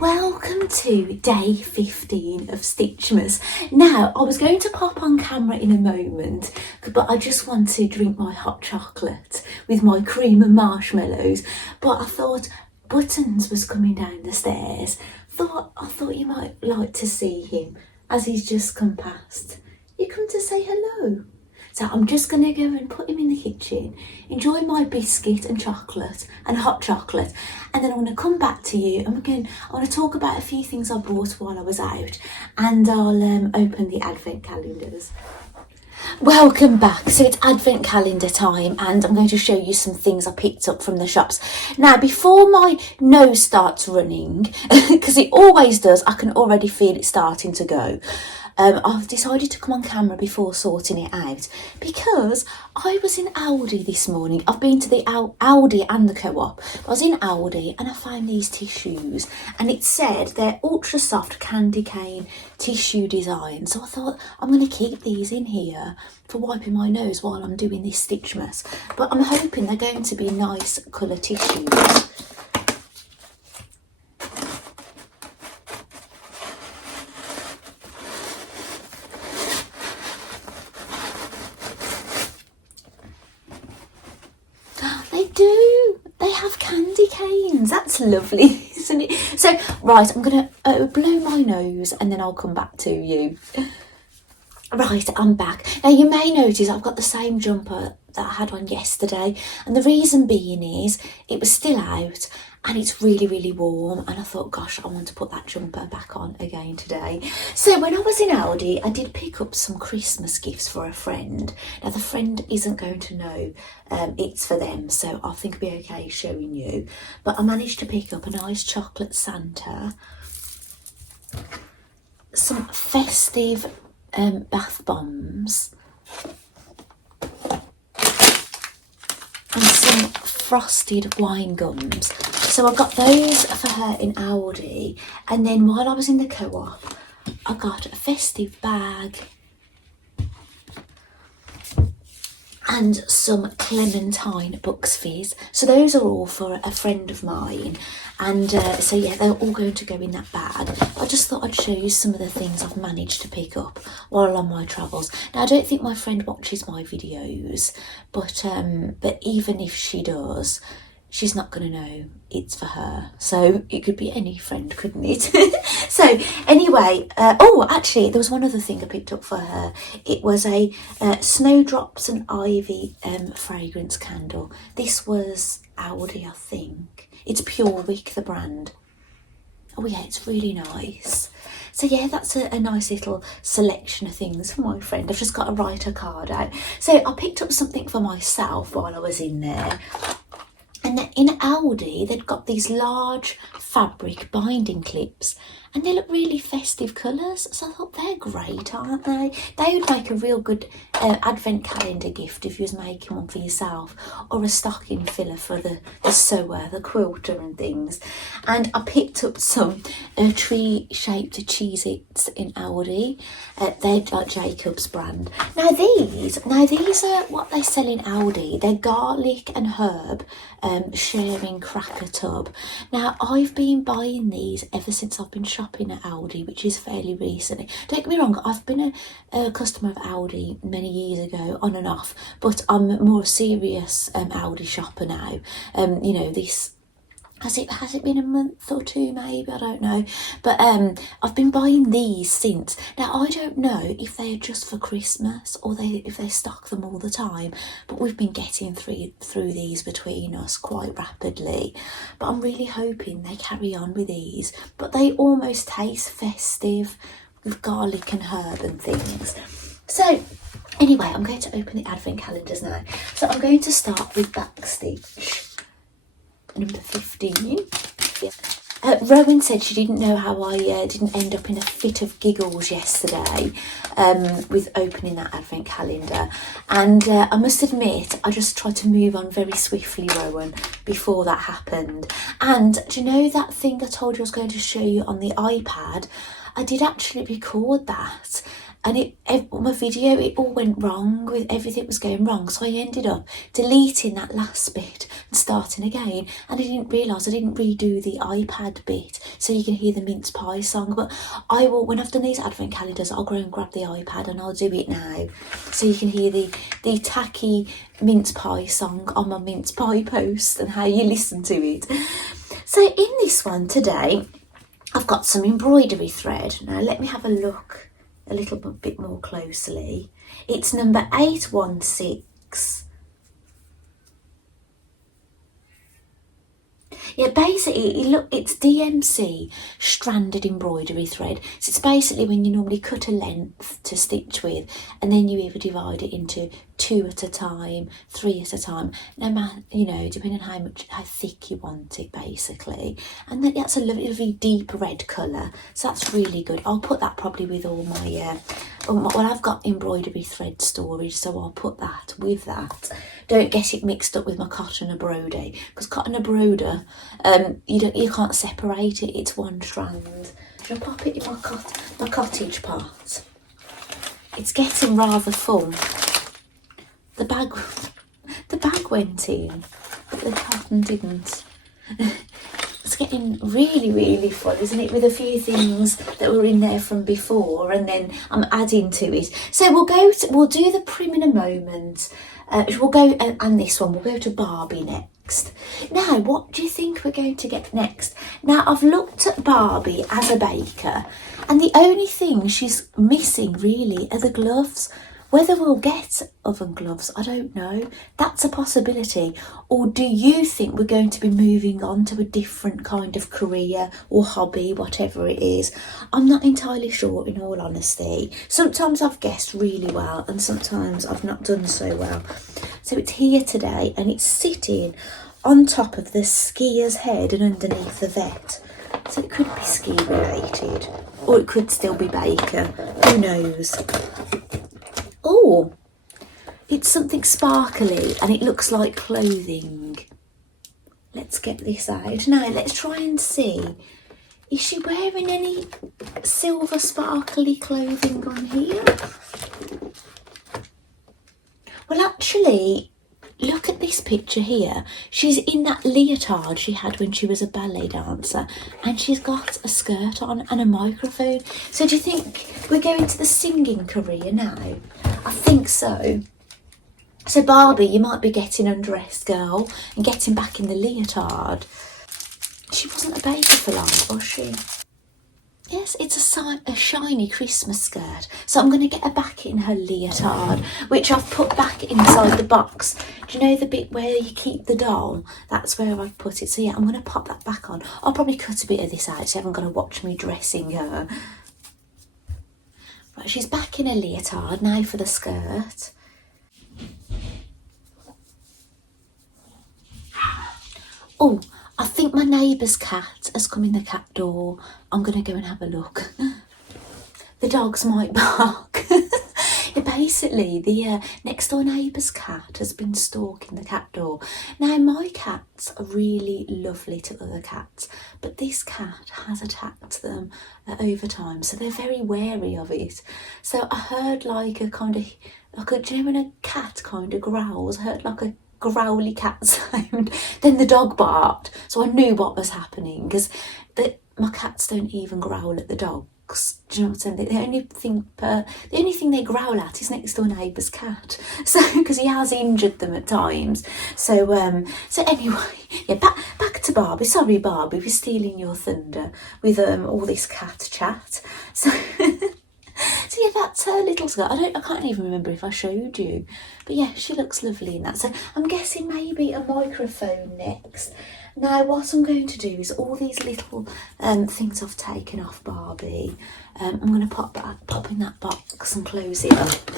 Welcome to day 15 of Stitchmas. Now, I was going to pop on camera in a moment, but I just want to drink my hot chocolate with my cream and marshmallows. But I thought Buttons was coming down the stairs. I thought you might like to see him as he's just come past. You come to say hello. So I'm just going to go and put him in the kitchen, enjoy my biscuit and chocolate and hot chocolate, and then I'm going to come back to you and I want to talk about a few things I bought while I was out, and I'll open the advent calendars. Welcome back. So it's advent calendar time and I'm going to show you some things I picked up from the shops. Now, before my nose starts running, because it always does, I can already feel it starting to go. I've decided to come on camera before sorting it out because I was in Aldi this morning. I've been to the Aldi and the Co-op. I was in Aldi and I found these tissues and it said they're ultra soft candy cane tissue design. So I thought I'm going to keep these in here for wiping my nose while I'm doing this Stitchmas. But I'm hoping they're going to be nice colour tissues. They have candy canes. That's lovely, isn't it? So, right, I'm going to blow my nose and then I'll come back to you. Right, I'm back. Now, you may notice I've got the same jumper that I had on yesterday. And the reason being is it was still out and it's really, really warm. And I thought, gosh, I want to put that jumper back on again today. So when I was in Aldi, I did pick up some Christmas gifts for a friend. Now, the friend isn't going to know it's for them, so I think it'll be okay showing you. But I managed to pick up a nice chocolate Santa, some festive bath bombs, and some frosted wine gums. So I got those for her in Aldi, and then while I was in the Co-op, I got a festive bag and some clementine Bucks Fizz. So those are all for a friend of mine, and so yeah, they're all going to go in that bag. I just thought I'd show you some of the things I've managed to pick up while on my travels. Now, I don't think my friend watches my videos, but even if she does, she's not going to know it's for her. So it could be any friend, couldn't it? So anyway, oh, actually, there was one other thing I picked up for her. It was a Snowdrops and Ivy fragrance candle. This was Aldi, I think. It's Pure Wick, the brand. Oh yeah, it's really nice. So yeah, that's a nice little selection of things for my friend. I've just got to write her card out. So I picked up something for myself while I was in there. And then in Aldi, they'd got these large fabric binding clips and they look really festive colours. So I thought, they're great, aren't they? They would make a real good advent calendar gift if you was making one for yourself, or a stocking filler for the sewer, the quilter and things. And I picked up some tree-shaped Cheez-Its in Aldi. They're like Jacob's brand. Now these are what they sell in Aldi. They're garlic and herb sharing cracker tub. Now, I've been buying these ever since I've been shopping at Aldi, which is fairly recently. Don't get me wrong, I've been a customer of Aldi many years ago, on and off, but I'm a more serious Aldi shopper now. You know, this has it been a month or two, maybe, I don't know, but I've been buying these since. Now, I don't know if they are just for Christmas or if they stock them all the time, but we've been getting through these between us quite rapidly. But I'm really hoping they carry on with these, but they almost taste festive with garlic and herb and things. So anyway, I'm going to open the advent calendars now. So I'm going to start with Backstitch. Number 15. Yeah. Rowan said she didn't know how I didn't end up in a fit of giggles yesterday with opening that advent calendar, and I must admit I just tried to move on very swiftly, Rowan, before that happened. And do you know that thing I told you I was going to show you on the iPad? I did actually record that, and my video, it all went wrong, with everything was going wrong, so I ended up deleting that last bit and starting again, and I didn't realise I didn't redo the iPad bit so you can hear the mince pie song. But I will, when I've done these advent calendars, I'll go and grab the iPad and I'll do it now so you can hear the tacky mince pie song on my mince pie post and how you listen to it. So in this one today, I've got some embroidery thread. Now let me have a look a little bit more closely. It's number 816. Yeah, basically, it's DMC stranded embroidery thread. So it's basically when you normally cut a length to stitch with, and then you either divide it into 2 at a time, 3 at a time, no matter, you know, depending on how thick you want it, basically. And that's a lovely deep red colour, so that's really good. I'll put that probably with all my well, I've got embroidery thread storage, so I'll put that with that. Don't get it mixed up with my cotton abrode, because cotton abrode, you can't separate it. It's one strand. Shall I pop it in my cottage pot? It's getting rather full. The bag went in, but the cotton didn't. It's getting really full, isn't it? With a few things that were in there from before, and then I'm adding to it. So we'll do the prim in a moment. We'll go and this one. We'll go to Barbie next. Now, what do you think we're going to get next? Now, I've looked at Barbie as a baker, and the only thing she's missing really are the gloves. Whether we'll get oven gloves, I don't know. That's a possibility. Or do you think we're going to be moving on to a different kind of career or hobby, whatever it is? I'm not entirely sure, in all honesty. Sometimes I've guessed really well and sometimes I've not done so well. So it's here today and it's sitting on top of the skier's head and underneath the vet. So it could be ski related, or it could still be baker. Who knows? Oh, it's something sparkly and it looks like clothing. Let's get this out. Now, let's try and see. Is she wearing any silver sparkly clothing on here? Well, actually, look at this picture here. She's in that leotard she had when she was a ballet dancer, and she's got a skirt on and a microphone. So do you think we're going to the singing career now? I think so. So Barbie, you might be getting undressed, girl, and getting back in the leotard. She wasn't a baker for long, was she? Yes, it's a shiny Christmas skirt. So I'm going to get her back in her leotard, which I've put back inside the box. Do you know the bit where you keep the doll? That's where I've put it. So yeah, I'm going to pop that back on. I'll probably cut a bit of this out so you haven't got to watch me dressing her. Right, she's back in her leotard. Now for the skirt. Oh, I think my neighbour's cat has come in the cat door. I'm going to go and have a look. The dogs might bark. Basically, the next door neighbour's cat has been stalking the cat door. Now, my cats are really lovely to other cats, but this cat has attacked them over time, so they're very wary of it. So I heard like a kind of, do you know when a cat kind of growls? I heard like a growly cat sound. Then the dog barked, so I knew what was happening, because my cats don't even growl at the dogs. Do you know what I'm saying? The only thing they growl at is next door neighbour's cat. So because he has injured them at times. So anyway, yeah, back to Barbie. Sorry, Barbie, we're stealing your thunder with all this cat chat. So. So yeah, that's her little skirt. I can't even remember if I showed you, but yeah, she looks lovely in that. So I'm guessing maybe a microphone next. Now what I'm going to do is all these little things I've taken off Barbie, I'm going to pop in that box and close it up.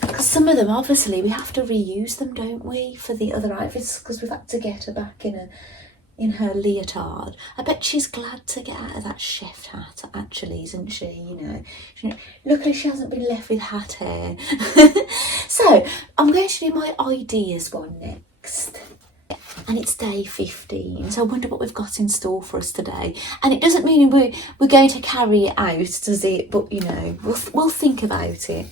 Because some of them, obviously, we have to reuse them, don't we, for the other outfits, because we've had to get her back in her leotard. I bet she's glad to get out of that chef hat, actually, isn't she? You know, luckily she hasn't been left with hat hair. So I'm going to do my ideas one next. and it's day 15. So I wonder what we've got in store for us today. And it doesn't mean we're going to carry it out, does it? But you know, we'll think about it.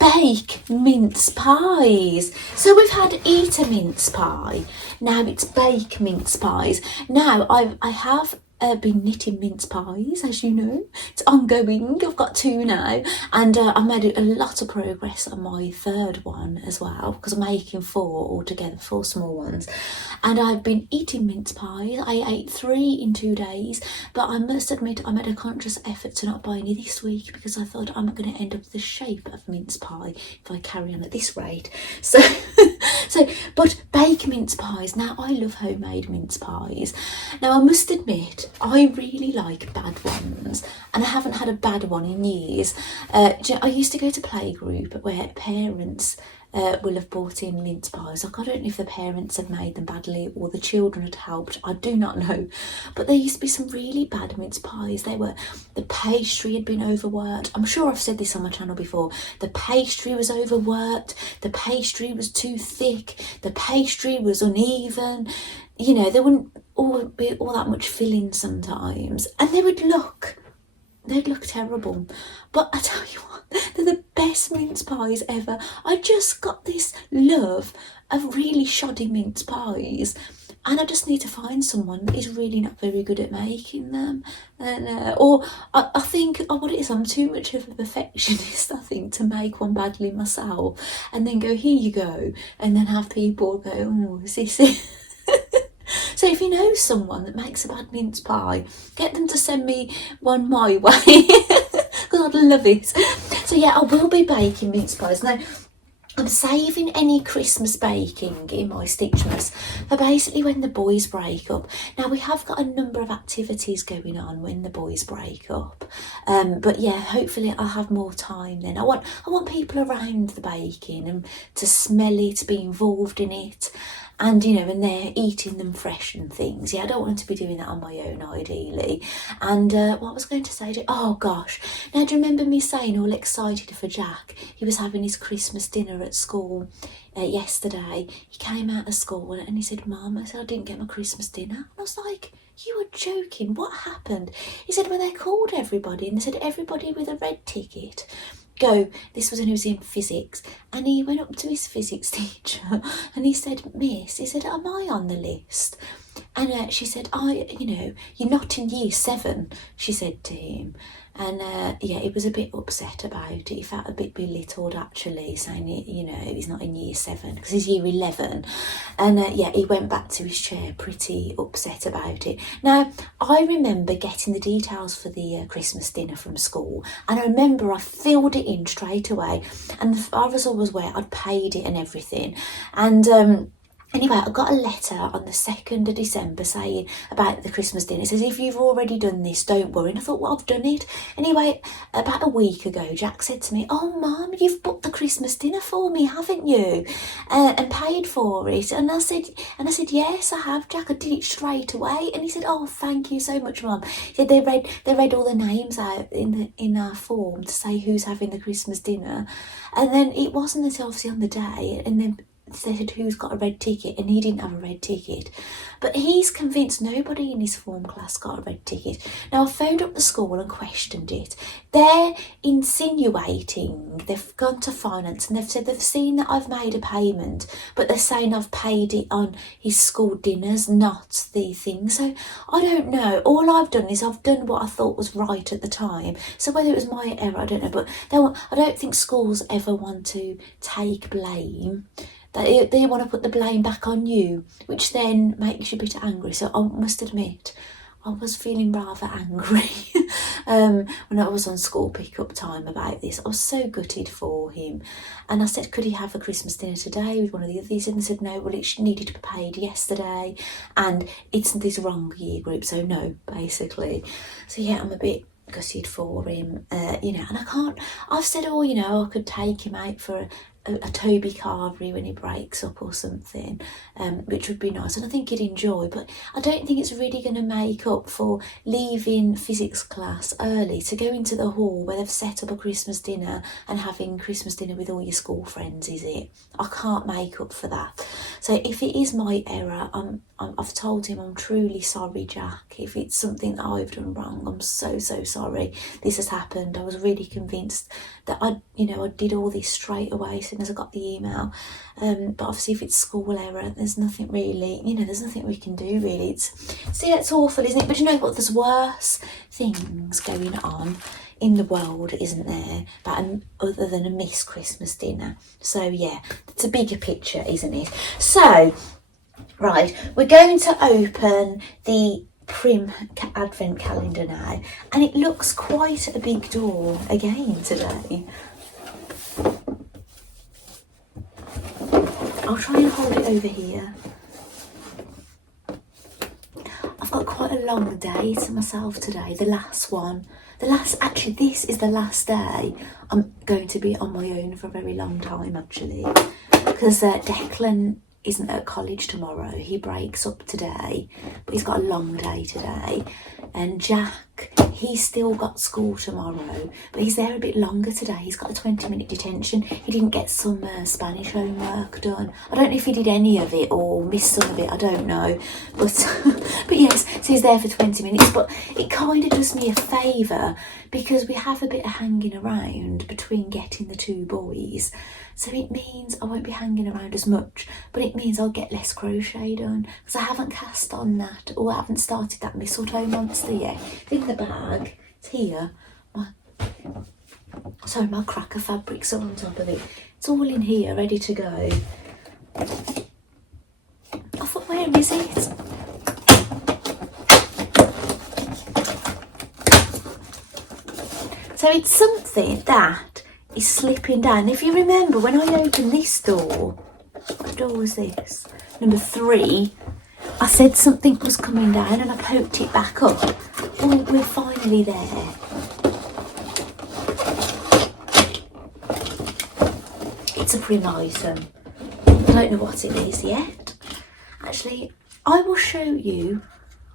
Bake mince pies. So we've had eat a mince pie. Now it's bake mince pies. Now I have been knitting mince pies, as you know. It's ongoing. I've got 2 now, and I made a lot of progress on my 3rd one as well, because I'm making 4 altogether, 4 small ones. And I've been eating mince pies. I ate 3 in 2 days, but I must admit I made a conscious effort to not buy any this week, because I thought I'm going to end up with the shape of mince pie if I carry on at this rate. So but bake mince pies. Now I love homemade mince pies. Now I must admit I really like bad ones, and I haven't had a bad one in years. I used to go to playgroup where parents will have bought in mince pies. Like, I don't know if the parents had made them badly or the children had helped. I do not know. But there used to be some really bad mince pies. The pastry had been overworked. I'm sure I've said this on my channel before. The pastry was overworked. The pastry was too thick. The pastry was uneven. You know, there wouldn't be all that much filling sometimes. And they'd look terrible. But I tell you what, they're the best mince pies ever. I just got this love of really shoddy mince pies, and I just need to find someone that is really not very good at making them. And I think what it is, I'm too much of a perfectionist, I think, to make one badly myself and then go, here you go, and then have people go, oh, is this it? So if you know someone that makes a bad mince pie, get them to send me one my way, because I'd love it. So yeah, I will be baking mince pies. Now, I'm saving any Christmas baking in my Stitchmas for basically when the boys break up. Now, we have got a number of activities going on when the boys break up. But yeah, hopefully I'll have more time then. I want people around the baking and to smell it, to be involved in it. And, you know, and they're eating them fresh and things. Yeah, I don't want them to be doing that on my own, ideally. And what was I going to say? Oh, gosh. Now, do you remember me saying all excited for Jack? He was having his Christmas dinner at school yesterday. He came out of school and he said, Mum, I said, I didn't get my Christmas dinner. And I was like, you were joking. What happened? He said, well, they called everybody. And they said, everybody with a red ticket. This was when he was in physics, and he went up to his physics teacher and he said, Miss, he said, am I on the list? And she said, you're not in year 7, she said to him. And yeah, he was a bit upset about it. He felt a bit belittled, actually, saying, he's not in year 7 because he's year 11. And yeah, he went back to his chair pretty upset about it. Now, I remember getting the details for the Christmas dinner from school, and I remember I filled it in straight away, and I was always aware I'd paid it and everything. And anyway, I got a letter on the 2nd of December saying about the Christmas dinner. It says, if you've already done this, don't worry. And I thought, well, I've done it. Anyway, about a week ago, Jack said to me, oh, Mum, you've booked the Christmas dinner for me, haven't you? And paid for it. And I said, yes, I have, Jack. I did it straight away. And he said, oh, thank you so much, Mum. He said they read all the names out in our form to say who's having the Christmas dinner. And then it wasn't until obviously on the day, and then they said who's got a red ticket, and he didn't have a red ticket. But he's convinced nobody in his form class got a red ticket. Now, I phoned up the school and questioned it. They're insinuating, they've gone to finance and they've said they've seen that I've made a payment, but they're saying I've paid it on his school dinners, not the thing. So I don't know. All I've done is I've done what I thought was right at the time. So whether it was my error, I don't know. But I don't think schools ever want to take blame. They want to put the blame back on you, which then makes you a bit angry. So I must admit, I was feeling rather angry when I was on school pick-up time about this. I was so gutted for him. And I said, could he have a Christmas dinner today with one of the others? And they said, no, well, it needed to be paid yesterday. And it's this wrong year group, so no, basically. So yeah, I'm a bit gutted for him, and I can't. I've said, I could take him out for a Toby Carvery when he breaks up or something, which would be nice, and I think he'd enjoy. But I don't think it's really going to make up for leaving physics class early to go into the hall where they've set up a Christmas dinner and having Christmas dinner with all your school friends, is it? I can't make up for that. So if it is my error, I've told him I'm truly sorry, Jack. If it's something that I've done wrong, I'm so sorry this has happened. I was really convinced that I did all this straight away as soon as I got the email. But obviously if it's school error, there's nothing really, there's nothing we can do really. It's awful, isn't it? But you know what, there's worse things going on in the world, isn't there, other than a missed Christmas dinner. So yeah, it's a bigger picture, isn't it? So right, we're going to open the Prim advent calendar now, and it looks quite a big door again today. I'll try and hold it over here. I've got quite a long day to myself today, actually this is the last day I'm going to be on my own for a very long time, actually, because Declan isn't at college tomorrow. He breaks up today, but he's got a long day today. And Jack, he's still got school tomorrow, but he's there a bit longer today. He's got a 20-minute detention. He didn't get some Spanish homework done. I don't know if he did any of it or missed some of it, I don't know. But yes, so he's there for 20 minutes. But it kind of does me a favour because we have a bit of hanging around between getting the two boys. So it means I won't be hanging around as much, but it means I'll get less crochet done because I haven't cast on that, or I haven't started that mistletoe monster yet. It's in the bag. It's here. My cracker fabrics are on top of it. It's all in here, ready to go. I thought, where is it? So it's something that is slipping down. If you remember, when I opened this door, what door was this? Number 3. I said something was coming down and I poked it back up. Well, we're finally there. It's a Prim item. I don't know what it is yet. Actually, I will show you.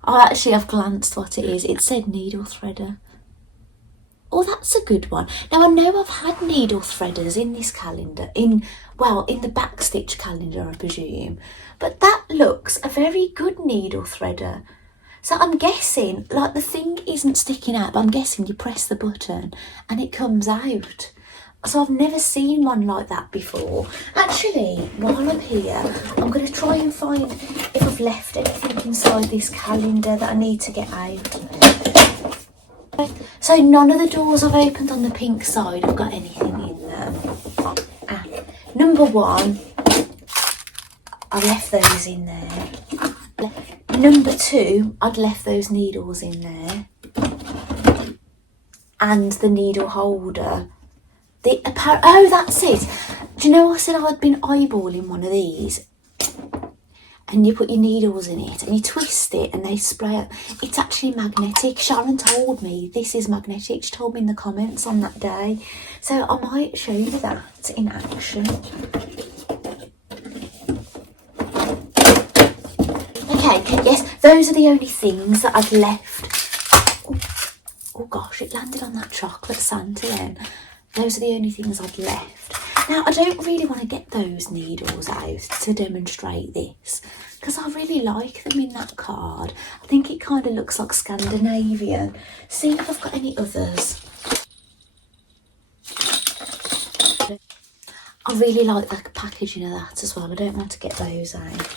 I've glanced what it is. It said needle threader. Oh, that's a good one. Now, I know I've had needle threaders in this calendar, in the backstitch calendar, I presume. But that looks a very good needle threader. So I'm guessing, like, the thing isn't sticking out, but I'm guessing you press the button and it comes out. So I've never seen one like that before. Actually, while I'm here, I'm going to try and find if I've left anything inside this calendar that I need to get out. So none of the doors I've opened on the pink side have got anything in them. Number 1, I left those in there. Number 2, I'd left those needles in there. And the needle holder. Oh, that's it. Do you know I said I'd been eyeballing one of these? And you put your needles in it and you twist it and they spray out. It's actually magnetic. Sharon told me this is magnetic. She told me in the comments on that day. So I might show you that in action. Okay, yes, those are the only things that I've left. Oh gosh, it landed on that chocolate Santa then. Those are the only things I've left. Now, I don't really want to get those needles out to demonstrate this because I really like them in that card. I think it kind of looks like Scandinavian. See if I've got any others. I really like the packaging of that as well. I don't want to get those out.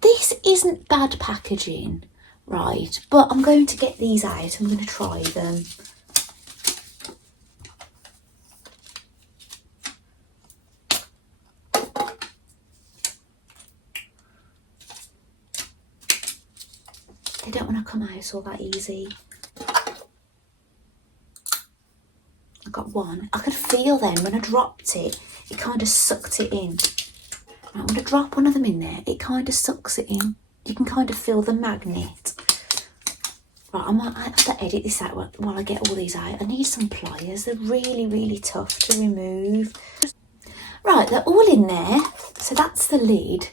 This isn't bad packaging, right? But I'm going to get these out. I'm going to try them. They don't want to come out all that easy. I got one. I could feel then when I dropped it, it kind of sucked it in. I'm going to drop one of them in there. It kind of sucks it in. You can kind of feel the magnet. Right, I might have to edit this out while I get all these out. I need some pliers. They're really, really tough to remove. Right, they're all in there. So that's the lid.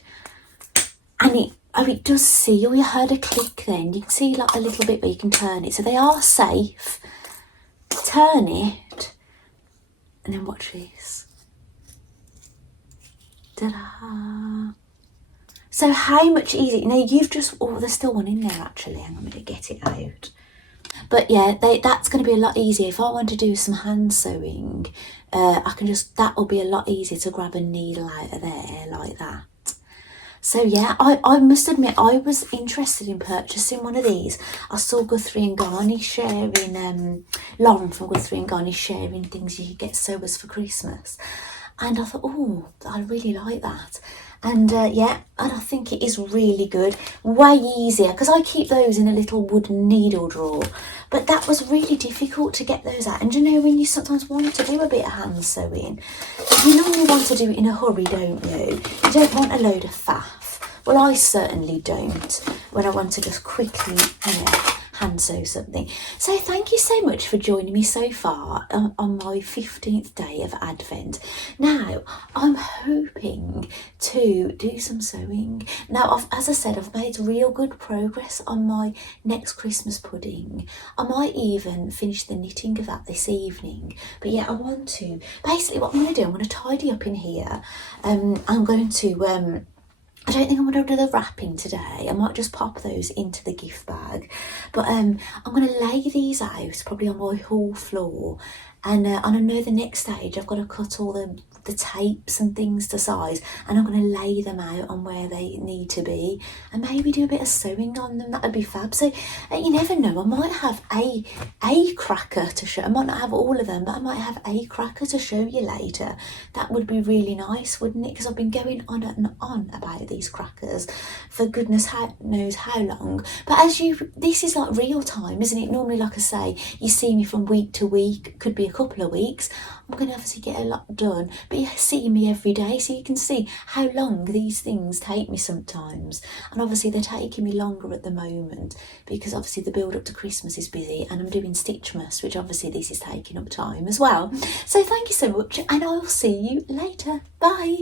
And it does see, you heard a click then. You can see like a little bit where you can turn it. So they are safe. Turn it. And then watch this. Ta-da! So how much easier? Now you've just, oh, there's still one in there actually. Hang on, I'm going to get it out. But yeah, that's going to be a lot easier. If I want to do some hand sewing, I can just, that'll be a lot easier to grab a needle out of there like that. So yeah, I must admit, I was interested in purchasing one of these. I saw Guthrie and Garney sharing, Lauren from Guthrie and Garney sharing things you could get sewers for Christmas. And I thought, oh, I really like that. And yeah, and I think it is really good. Way easier, because I keep those in a little wooden needle drawer. But that was really difficult to get those out. And you know, when you sometimes want to do a bit of hand sewing, you normally want to do it in a hurry, don't you? You don't want a load of faff. Well, I certainly don't when I want to just quickly, hand sew something. So thank you so much for joining me so far on my 15th day of Advent. Now I'm hoping to do some sewing. Now as I said, I've made real good progress on my next Christmas pudding. I might even finish the knitting of that this evening. But yeah, I want to, basically what I'm going to do, I'm going to tidy up in here. I'm going to I don't think I'm going to do the wrapping today. I might just pop those into the gift bag. But I'm going to lay these out probably on my hall floor. And I know the next stage I've got to cut all the tapes and things to size, and I'm going to lay them out on where they need to be and maybe do a bit of sewing on them. That would be fab. So you never know, I might have a cracker to show. I might not have all of them, but I might have a cracker to show you later. That would be really nice, wouldn't it? Because I've been going on and on about these crackers for goodness knows how long. But this is like real time, isn't it? Normally, like I say, you see me from week to week, could be a couple of weeks. I'm going to obviously get a lot done, but you see me every day, so you can see how long these things take me sometimes. And obviously they're taking me longer at the moment because obviously the build up to Christmas is busy, and I'm doing Stitchmas, which obviously this is taking up time as well. So thank you so much, and I'll see you later. Bye.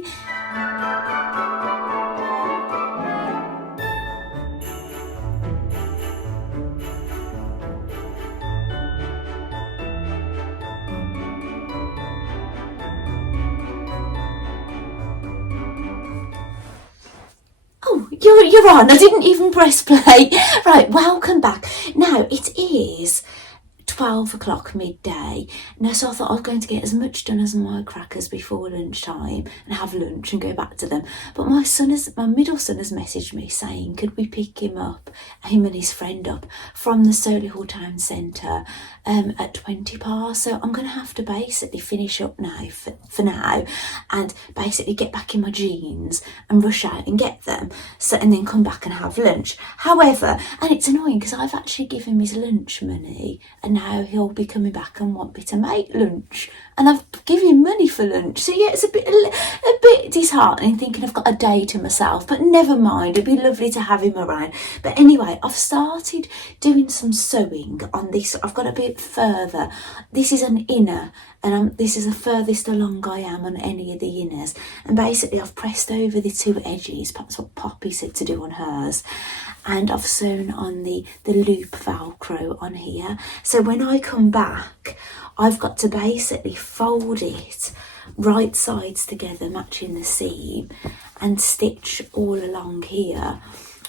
Oh, you're on. I didn't even press play. Right, welcome back. Now it is 12 o'clock midday. Now, so I thought I was going to get as much done as my crackers before lunchtime and have lunch and go back to them. But my middle son has messaged me saying, could we pick him and his friend up from the Solihull Town Centre at 20 past. So I'm going to have to basically finish up now for now, and basically get back in my jeans and rush out and get them. So, and then come back and have lunch. However, and it's annoying because I've actually given him his lunch money, and now he'll be coming back and want me to make lunch, and I've given him money for lunch. So yeah, it's a bit disheartening thinking I've got a day to myself, but never mind, it'd be lovely to have him around. But anyway, I've started doing some sewing on this. I've got a bit further. This is an inner, and this is the furthest along I am on any of the inners, and basically I've pressed over the two edges. That's what Poppy said to do on hers, and I've sewn on the loop velcro on here. So when I come back, I've got to basically fold it right sides together, matching the seam, and stitch all along here.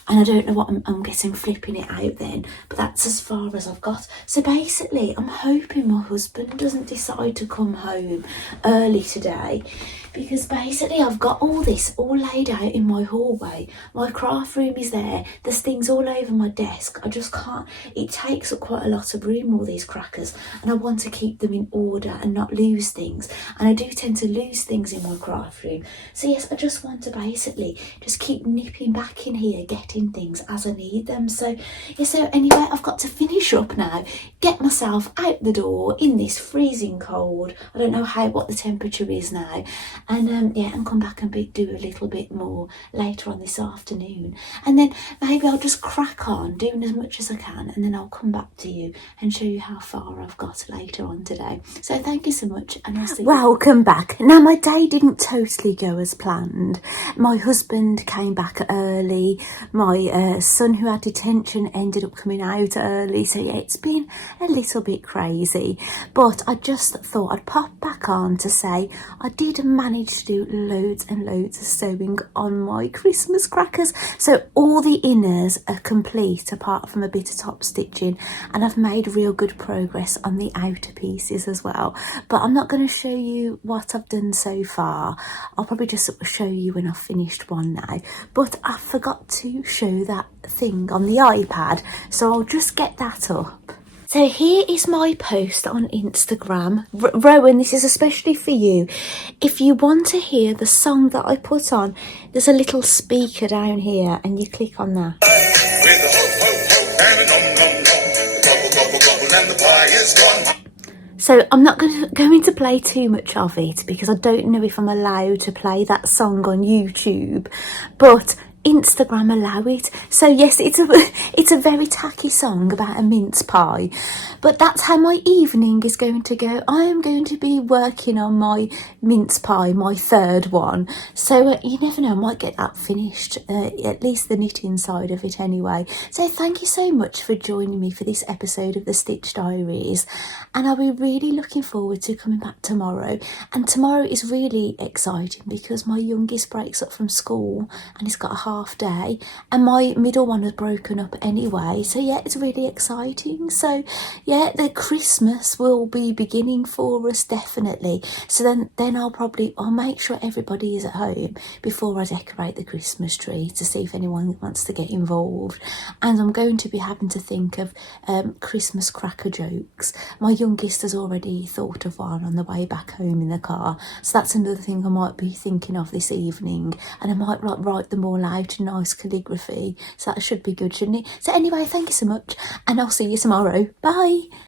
And I don't know what I'm getting flipping it out then, but that's as far as I've got. So basically I'm hoping my husband doesn't decide to come home early today, because basically I've got all this all laid out in my hallway. My craft room is there. There's things all over my desk. I just can't, it takes up quite a lot of room, all these crackers, and I want to keep them in order and not lose things. And I do tend to lose things in my craft room. So yes, I just want to basically just keep nipping back in here, getting getting things as I need them. So yeah, so anyway, I've got to finish up now, get myself out the door in this freezing cold. I don't know what the temperature is now, and yeah, and come back and do a little bit more later on this afternoon, and then maybe I'll just crack on doing as much as I can, and then I'll come back to you and show you how far I've got later on today. So thank you so much, and I'll see you. Welcome back. Now, my day didn't totally go as planned. My husband came back early. My son, who had detention, ended up coming out early. So yeah, it's been a little bit crazy, but I just thought I'd pop back on to say I did manage to do loads and loads of sewing on my Christmas crackers. So all the inners are complete apart from a bit of top stitching, and I've made real good progress on the outer pieces as well. But I'm not going to show you what I've done so far. I'll probably just show you when I've finished one now. But I forgot to show that thing on the iPad, so I'll just get that up. So here is my post on Instagram. Rowan, this is especially for you. If you want to hear the song that I put on, there's a little speaker down here and you click on that. So I'm not going to play too much of it because I don't know if I'm allowed to play that song on YouTube, but Instagram allow it. So yes, it's a very tacky song about a mince pie, but that's how my evening is going to go. I am going to be working on my mince pie, my third one, so you never know, I might get that finished, at least the knitting side of it anyway. So thank you so much for joining me for this episode of the Stitch Diaries, and I'll be really looking forward to coming back tomorrow. And tomorrow is really exciting because my youngest breaks up from school and he's got a half day, and my middle one has broken up anyway, so yeah, it's really exciting. So yeah, the Christmas will be beginning for us definitely. So then I'll make sure everybody is at home before I decorate the Christmas tree to see if anyone wants to get involved, and I'm going to be having to think of Christmas cracker jokes. My youngest has already thought of one on the way back home in the car, so that's another thing I might be thinking of this evening, and I might write them all out in nice calligraphy, so that should be good, shouldn't it? So anyway, thank you so much, and I'll see you tomorrow. Bye.